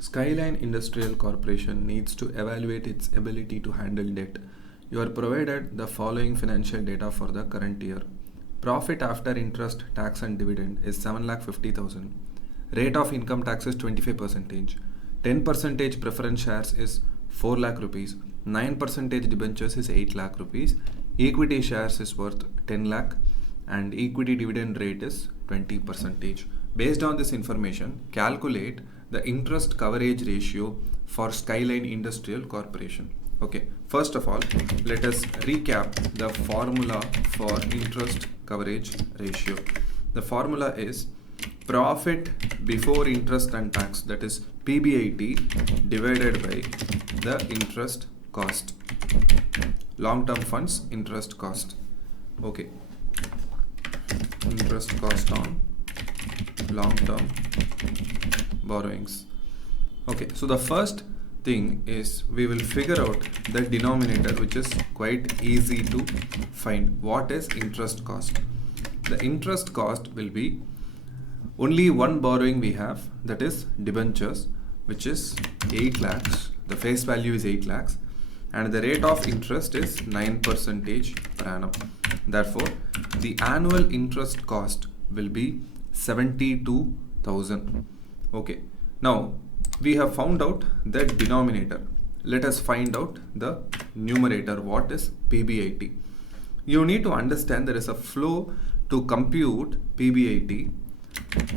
Skyline Industrial Corporation needs to evaluate its ability to handle debt. You are provided the following financial data for the current year. Profit after interest, tax and dividend is 7,50,000. Rate of income tax is 25%. 10% preference shares is 4 lakh rupees. 9% debentures is 8 lakh rupees. Equity shares is worth 10 lakh and equity dividend rate is 20%. Based on this information, calculate the interest coverage ratio for Skyline Industrial Corporation. Okay, first of all, let us recap the formula for interest coverage ratio. The formula is profit before interest and tax, that is PBIT, divided by the interest cost. Long-term funds interest cost. Okay, interest cost on long-term borrowings. Okay, so the first thing is we will figure out the denominator, which is quite easy to find. What is interest cost? The interest cost will be only one borrowing we have, that is debentures, which is 8 lakhs. The face value is 8 lakhs and the rate of interest is 9% per annum. Therefore, the annual interest cost will be 72,000. Okay, now we have found out the denominator. Let us find out the numerator. What is PBIT? You need to understand there is a flow to compute PBIT.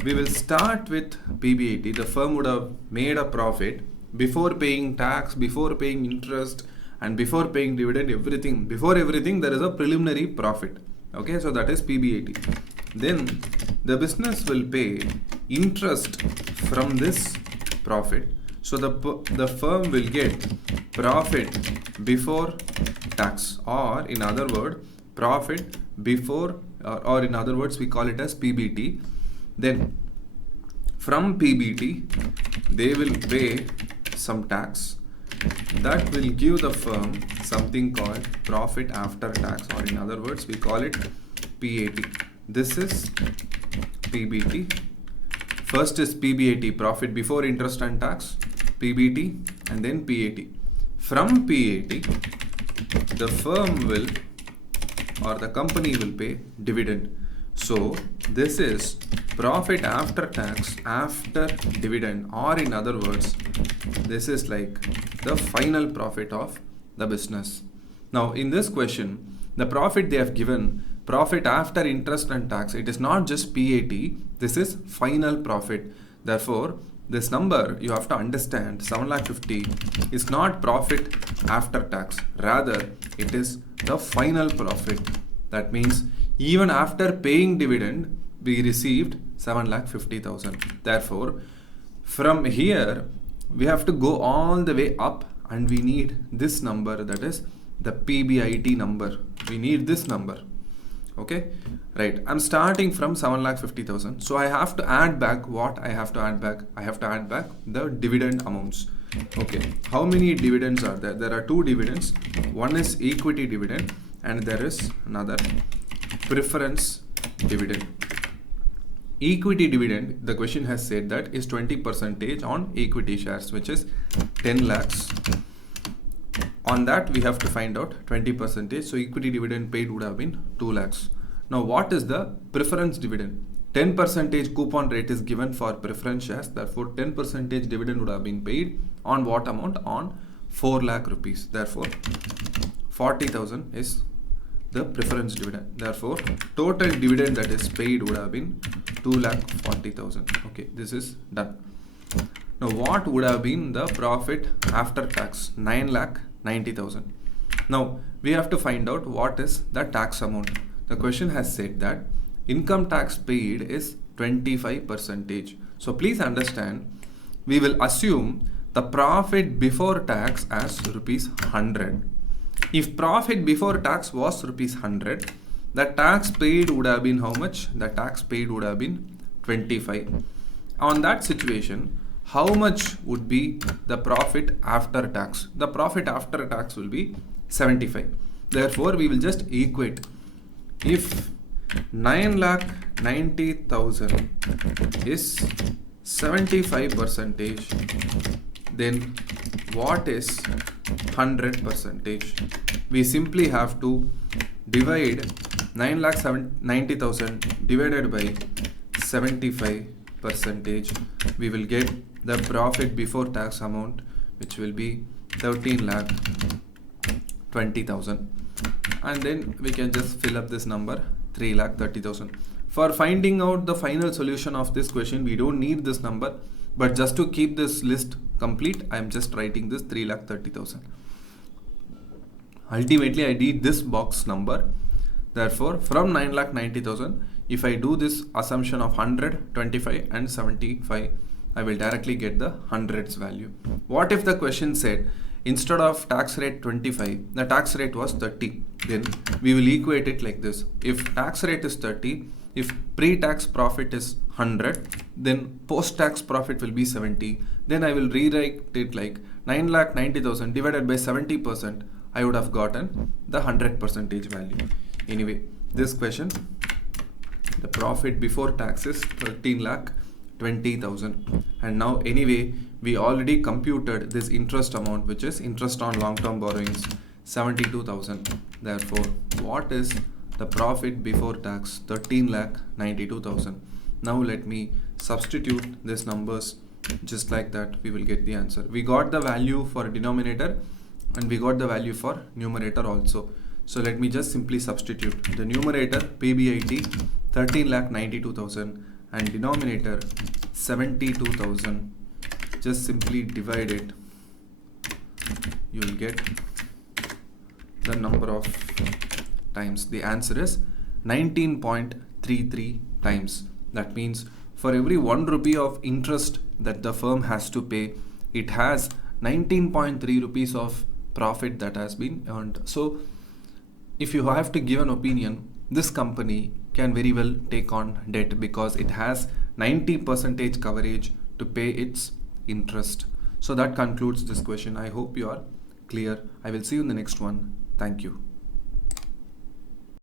We will start with PBIT. The firm would have made a profit before paying tax, before paying interest and before paying dividend, everything. Before everything there is a preliminary profit. Okay, so that is PBIT. Then the business will pay interest from this profit. So the firm will get profit before tax, or in other words, profit before, or in other words, we call it as PBT. Then from PBT, they will pay some tax. That will give the firm something called profit after tax, or in other words, we call it PAT. This is PBT. First is PBIT, profit before interest and tax, PBT, and then PAT. From PAT, the firm will, or the company will pay dividend. So this is profit after tax after dividend, or in other words, this is like the final profit of the business. Now in this question, the profit they have given, profit after interest and tax, it is not just PAT, this is final profit. Therefore, this number you have to understand, 7,50,000 is not profit after tax, rather it is the final profit. That means even after paying dividend, we received 7,50,000. Therefore, from here we have to go all the way up and we need this number, that is the PBIT number. We need this number. Okay, right. I'm starting from 7,50,000. So I have to add back what I have to add back. I have to add back the dividend amounts. Okay, how many dividends are there? There are two dividends. One is equity dividend and there is another preference dividend. Equity dividend, the question has said that is 20% on equity shares, which is 10 lakhs. On that we have to find out 20%. So equity dividend paid would have been 2 lakhs. Now what is the preference dividend? 10% coupon rate is given for preference shares. Therefore 10% dividend would have been paid on what amount? On 4 lakh rupees. Therefore 40,000 is the preference dividend. Therefore total dividend that is paid would have been 2,40,000. Okay, this is done. Now what would have been the profit after tax? 9,90,000. Now we have to find out what is the tax amount. The question has said that income tax paid is 25%. So please understand, we will assume the profit before tax as rupees 100. If profit before tax was rupees 100, the tax paid would have been how much? The tax paid would have been 25. On that situation, how much would be the profit after tax? The profit after tax will be 75. Therefore, we will just equate. If 9,90,000 is 75 percentage, then what is 100 percentage? We simply have to divide 9,90,000 divided by 75 percentage. We will get the profit before tax amount, which will be 13,20,000, and then we can just fill up this number 3,30,000. For finding out the final solution of this question, we don't need this number, but just to keep this list complete, I am just writing this 3,30,000. Ultimately, I need this box number. Therefore, from 9,90,000, if I do this assumption of 100, 25 and 75, I will directly get the hundreds value. What if the question said, instead of tax rate 25, the tax rate was 30? Then we will equate it like this. If tax rate is 30, if pre-tax profit is 100, then post-tax profit will be 70. Then I will rewrite it like 9,90,000 divided by 70%. I would have gotten the 100 percentage value. Anyway, this question, the profit before tax is 13,20,000. And now anyway, we already computed this interest amount, which is interest on long-term borrowings, 72,000. Therefore, what is the profit before tax? 13,92,000. Now let me substitute these numbers just like that. We will get the answer. We got the value for denominator and we got the value for numerator also. So let me just simply substitute the numerator PBIT 13,92,000 and denominator 72,000. Just simply divide it. You will get the number of times. The answer is 19.33 times. That means for every 1 rupee of interest that the firm has to pay, it has 19.3 rupees of profit that has been earned. So if you have to give an opinion, this company can very well take on debt because it has 90% coverage to pay its interest. So that concludes this question. I hope you are clear. I will see you in the next one. Thank you.